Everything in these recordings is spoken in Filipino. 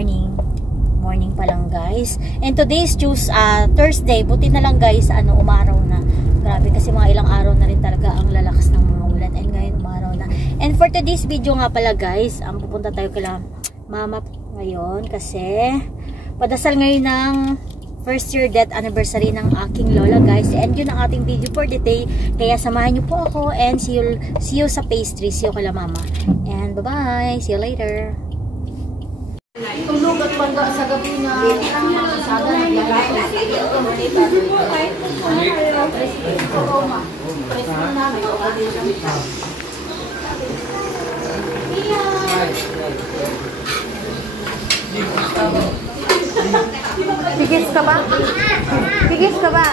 morning. Morning pa lang guys. And today's Thursday. Buti na lang guys, umaraw na. Grabe kasi mga ilang araw na rin talaga ang lalakas ng mga ulan. And ngayon umaraw na. And for today's video nga pala guys, pupunta tayo kila mama ngayon kasi padasal ngayon ng first year death anniversary ng aking lola guys. And yun ang ating video for the day. Kaya samahan niyo po ako and see you sa pastry. See you kila mama. And bye bye. See you later. Tulog at banda sa gabi na kasada Tigis ka ba? Tigis ka ba?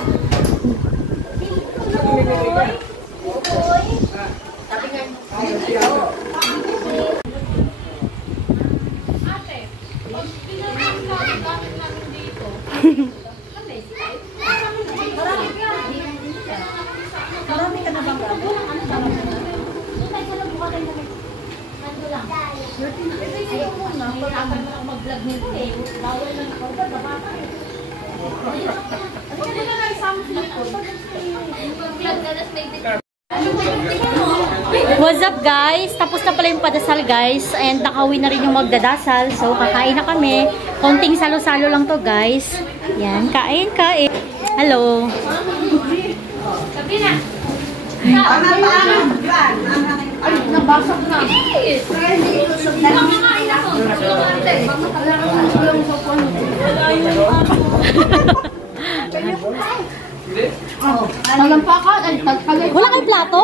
Marami ka na bang gabi? Ayaw mo na, kailangan mo lang mag-vlog nito eh. Bawal lang ako, bata eh. Ano ka na lang isang vlog na nas may What's up guys? Tapos na pala yung padasal guys. And nakauwi na rin yung magdadasal. So kakain na kami. Konting salo-salo lang to guys. Yan, kain. Hello. Sabi na. Ay, nabasag na. Nakakain ako. Wala kayong plato?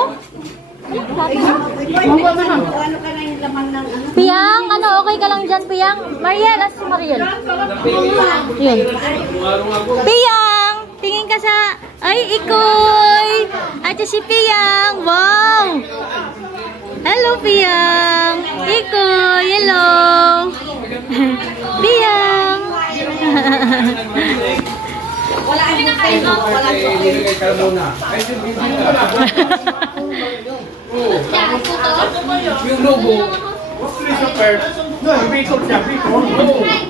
Piyang, okay ka lang dyan, Piyang? Mariel, si Mariel. Yun. Piyang, tingin ka sa... Ay, ikoy! Ate si Piyang, wow! Hello, Piyang! Ikoy, hello! Piyang! Wala ang bukay, no? Wala ang yung logo,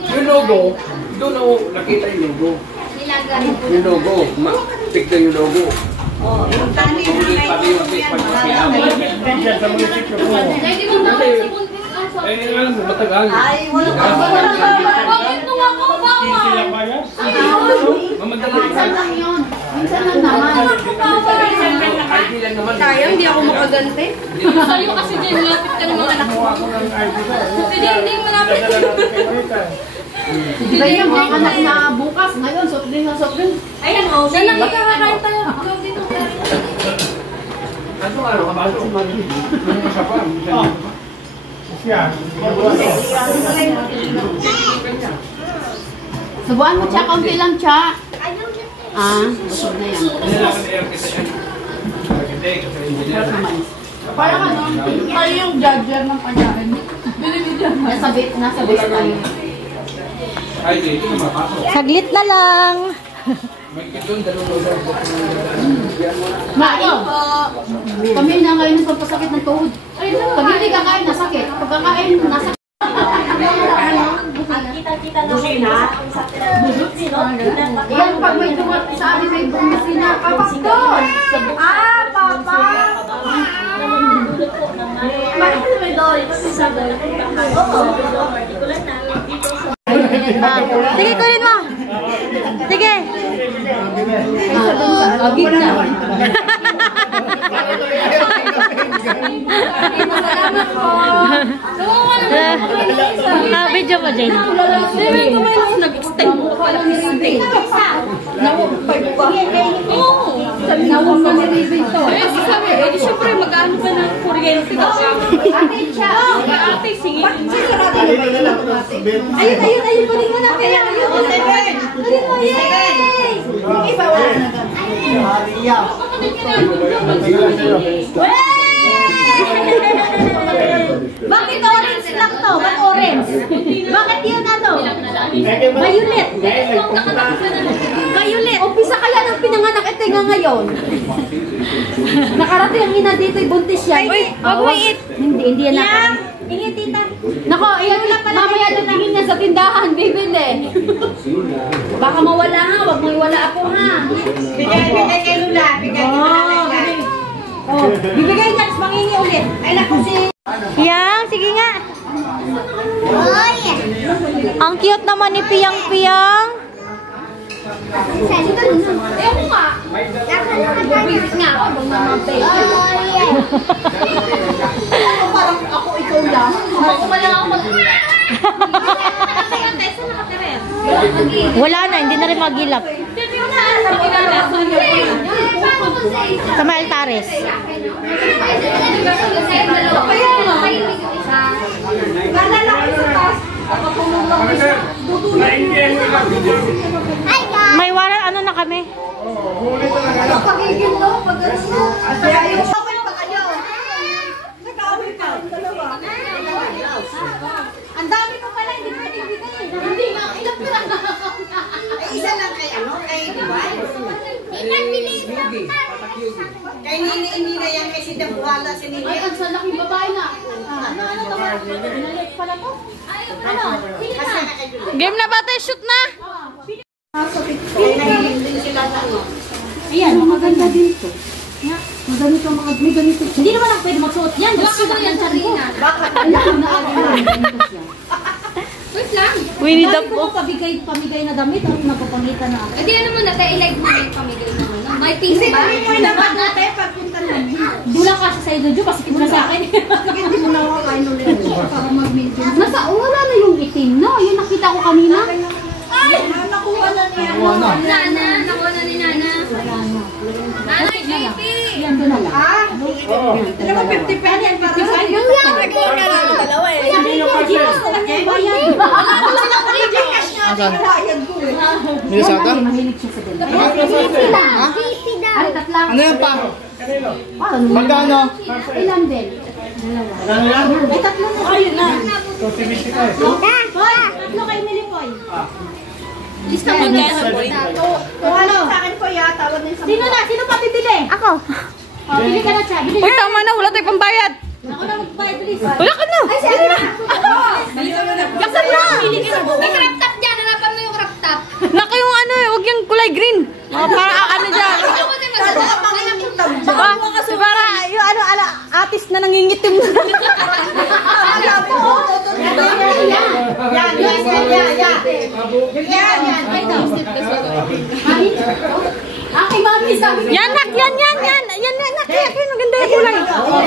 yung logo, doon ako nakita yung logo. Yung logo, picture yung logo. Yung tani yung ay, alam mo, matagal. Ay, wala ka. Bakit nung ako? Bawal. Mamadali. Minsan lang yun. Minsan lang naman. Tayo, hindi ako makagante. Sa'yo kasi dyan, lapit ka ng mga anak mo. Hindi malapit. Di ba yung mga anak na bukas ngayon, sobrang. Ayan o. Saan lang makakakain tayo? Ano kabalo? Yung isa pa. Subuan mo siya, kaunti lang siya. Busog na yan. Parang tayo yung judger ng panyarin. Nasa base tayo. Ay, dito na mapasok. Saglit na lang. May kitong dalawang Mayo! Kami na ngayon ng pagpasakit ng tuhod. Pag hindi kakain, nasakit. Pag kakain, nasakit. Kita-kita na busina. Yan, pag may dumat sa amin may busina. Papakton! Papa! Bakit may doy? Sige, kunin mo. Sige. Agit na. Salamat po. Video mo, Jane. Sabi ko may nag-extend mo pa lang extend. Nawag pa. Oo. Nawag pa ni Raven to. Sabi, siyempre mag-ano pa ng kuryente ka. Ate siya. Ate, sige. Sigurado na ba yun? Ayun. Kunin mo na. Kaya ayun. Kunin mo. Yay! Iba wala na Maria. Bakit orange lang to? Ba't orange? Bakit yun Violet. Violet. Umpisa kaya ng pinanganak ito nga ngayon. Nakarating ang ina dito, buntis siya. Wag mo eat. Hindi yan nakain. Ingi, tita. Nako, mamaya natingin niya sa tindahan. hindi. Baka mawala ha, wag mo iwala ako ha. Bigay kay Lula. Bigay kay Lula. Oh, bibigay niya, mangingi ulit. Ay, naku si... Piyang, sige nga. Ang cute naman ni Piyang Piyang. Eh ako nga. Bibigit nga ako. Parang ako ikaw lang. Ako pa lang ako mag... Wala na, hindi na rin magilap. Sa may altares. May wala, ano na kami? Pagiging no, pag-aras mo. Ayaw sa akin pa kayo. Nag-aaway pa. Dalawa. Ang dami ko pala, hindi pwede bigay. Hindi, ilang pala. Ay, isa lang kay ano? Kay Diway. Kay Nini na yan. Kay si Dabuhala si Nini. Ay, ang salaking babae na. Ano to ba? Pinalit pala to? Ay, ano? Kasi na kay Julie. Game na ba tayo? Shoot na! Kaya nahiling din sila sa ano. Ayan, maganda dito. Maganito mga ganito. Hindi naman ako pwede magsuot yan. Gusto ko yan sa Rina. Bakit? Alam na ako. Wait lang. Winnie the Dami ko pamigay na damit. Ang nagpapangitan na ako. Hindi ano mo na, i-like mo yung pamigay mo. May piece ba? Hindi dapat natin pagpunta namin. Dula ka sa iyo, Jo. Pasikip na sa akin. Hindi mo na ako kain ulit. Para mag-maintain. Wala na yung itim, no? Yung nakita ko kanina. Ay! Nakuha na niya. Nana, nakuha na ni Nana. Nana, JP! Yan doon na lang. Ah? Alam mo, 50 pesos yan. 55. Yung yan! Nagkaroon na lang dalawa eh. Kaya may Gcash na lang yung bayan. Gcash na ang bayad ko eh. Minasaka? Mahilig siya sa dalawa. Ay, tatlang. Ano yan pa? Parang Magkano? ilan din? Ay, tatlo na. Ayun na. Tatlo kay Milipoy. Lista mo dyan na boy. Kung ano sa akin ko ya, tawag na sa Sino na? Sino pa bibili? Ako. Oh, bili ka na siya. Bili Uy, na. tama na. Wala tayong pambayad. Ako na magbayad, bilis. Wala ka na. Ay, sige na. Laksan na. May crop top dyan. Hanapan mo yung crop top. Naka yung ano eh. Huwag yung kulay green. Para ano dyan. Ito mo din maganda. Para yung ano, artist na nangingitim. Yan. Aking mami sabi ko. Yan, nak. Yan, nak. Yan, maganda yung kulay.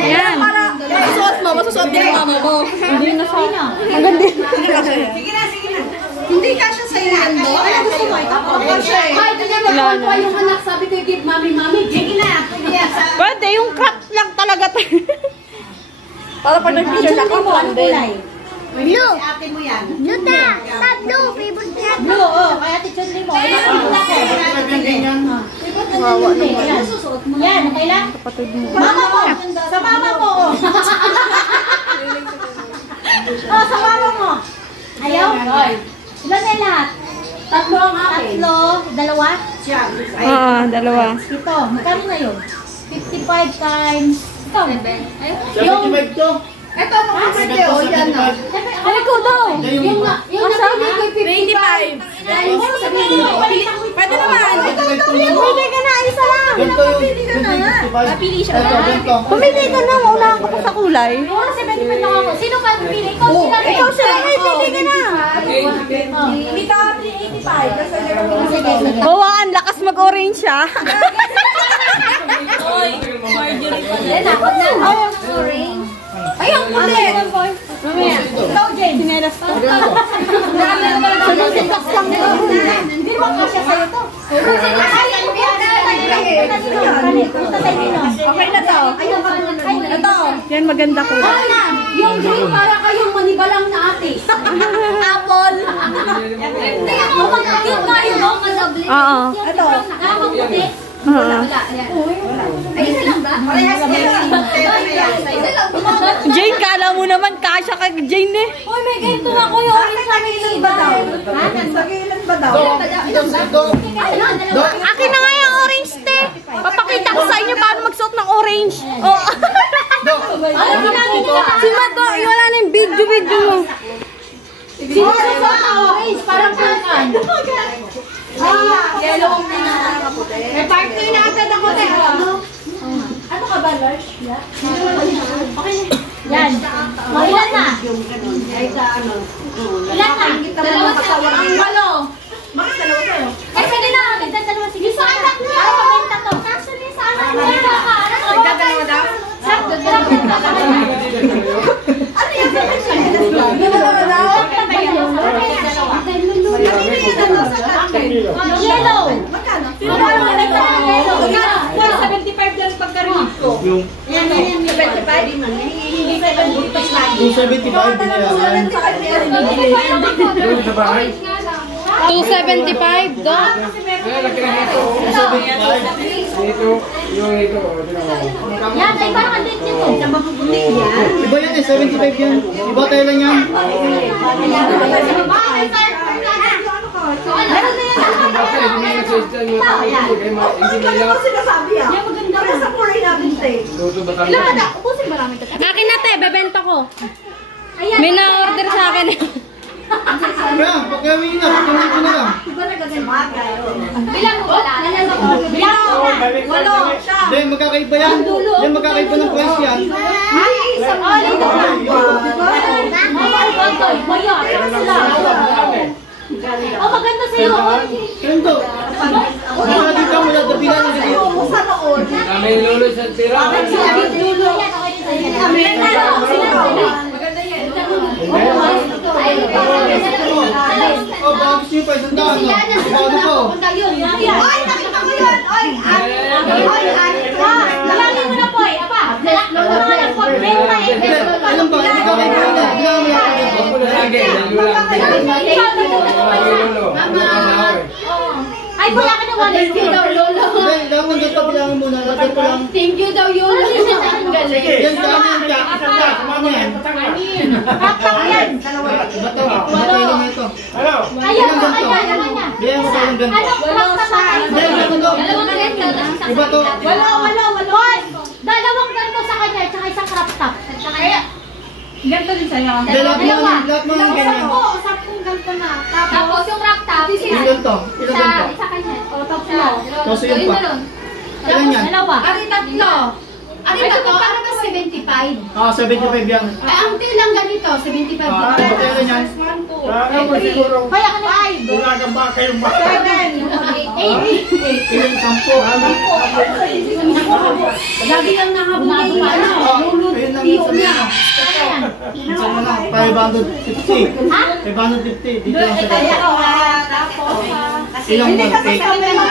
Yan. Masusuot mo, masusuot din ang mama mo. Hindi na sa ang ganda. Sige na. Hindi ka siya sa ilan do. Ano gusto mo? Ay, tignan mo. Ako yung anak. Sabi ko, give mami. Sige na. Pwede, yung crop lang talaga. Para pag nag-picture ako, kulay. Blue. Si ate mo yan. Blue, oh. Kaya teacher mo. Wawa naman. Yan, susuot mo. Yan, okay lang? Mama mo. Sa mama mo. Oh, sa mama mo. Ayaw? Ilan na lahat? Tatlo ang akin. Dalawa? Siya. Oo, dalawa. Ito, magkano na yun? 55 times. Ikaw. Yung... Ito mga pwede o yan na. Ay, ko daw. Yung nabili ko 55. Pwede naman. Pumili ka na, isa lang. Ganito yung... Napili siya. Ganito. Pumili ka na, maunahan ko pa sa kulay. Puro 75 lang ako. Sino ba pili? Ikaw sila. Ikaw sila, pili ka na. Hindi ka 385. Kasi meron ko Bawaan, lakas mag-orange siya. Yan ako na. Orange. Ayaw ko din. Ikaw, Jane. Sinelas pa. Sinelas lang nila. Hindi mo kasya sa'yo to. Okay na to. Ito. Yan, maganda ko. Yung green para kayong manibalang na ate. Apple. Hindi ako mag-cute nga yun. Oo. Ito. Nakakaputi. Oo. Ay, isa lang ba? Parehas yan. Isa lang ba? Jane, kala mo naman, kasya kay Jane eh. Uy, may ganito na ko yung orange sa akin ba daw? Sagilan ba daw? Akin na nga yung orange, te. Papakita ko sa inyo paano magsuot ng orange. Oh. Ano ginagawa nila? Si Mato, wala na yung video mo. Sino sa orange? Parang kangan. Yellow ang pinakaputi. May partner na agad ako, te. Ano ka ba, Lars? Yan. O, ilan na? Ay, sa ano? Ilan na? Dalawa sila. Walo. Bakit dalawa kayo? Eh, pwede na. Nagdadalawa. Sige, sa anak mo. Para mabenta to. Nasaan yung sa anak mo? Nagdadalawa daw? Sakto. Ano yan? Dalawa daw? Yellow. Magkano? Magkano mabenta ng yellow? 175 lang pagkarinig ko. Yung Yan, 75. Hindi 75. yung 75 binayaran. Doon sa bahay. 275, Doc. Kaya laki na ito. 75. Ito, yung ito. Tingnan mo. Yan, ay parang andit nyo to. Sa mapuputi yan. Iba yan eh, 75 yan. Iba tayo lang yan. Meron na yan. Bakit? Hindi na nagsister yung tao. Kaya hindi na Ano yan. ba sinasabi yan? Para sa kulay natin, te. Luto ba tayo? Ubusin marami to. Akin na, te. Bebenta ko. May na-order sa akin. Kaya, pagkawin na, pagkawin ko na lang. Bilang mo wala. Bilang mo na. Walo, siya. Hindi, magkakaiba yan. Hindi, magkakaiba ng price yan. Ay, isang Ulit na. Oh, maganda sa'yo. Ganito. Wala dito, wala dabilan ng dito. sa noon. Kami lulo sa tira. Maganda yan. Oh, bago siya pa, isang daan. Bago po. Oy, nakita ko yun. Oy, Bilangin mo na po eh. Apa? Bilangin mo na po. Alam ba, hindi ka kayo na. Bilang mo lang. Huwag mo na lagi. Lulo lang. Mama. Ay, wala ka na wala. Thank you daw, Lolo. Hindi, dapat ganito bilangan muna. Lagyan ko lang. Thank you daw, Lolo. Ang galing. Yan, dami yung jack. Isang jack. Sumama yan. Pakpak yan. Iba to. Iba tayo lang ito. Ayaw mo kanya. Hindi, mo tayo lang ganito. Ano pakpak Hindi, iba to. Dalawang ganito. Iba to. Hoy! Dalawang ganito sa kanya, tsaka isang crop top. Ganito din sa'yo. Hindi, lahat mo ng ganyan. Usap kong ganito na. Tapos yung crop top. Ilan ganito? Ilan ganito? Isa kanya. O, tapos Isa. mo. Kasi yun pa. Ilan yan? Dalawa. Ari tatlo. Ari tatlo. Para ba 75? Ah, 75 yan. Ay, ang tilang ganito. 75 din. Ah, iba tayo lang yan. 1, 2, Kaya ka na ay. Ilan, 10. Lagi lang nahabulay yung ano. Ayun lang yung sabi mo. Minsan mo na, 550. 550. Dito lang sa Kaya dito. ka. Tapos. Ilang Hindi one kasi cake? sabi mo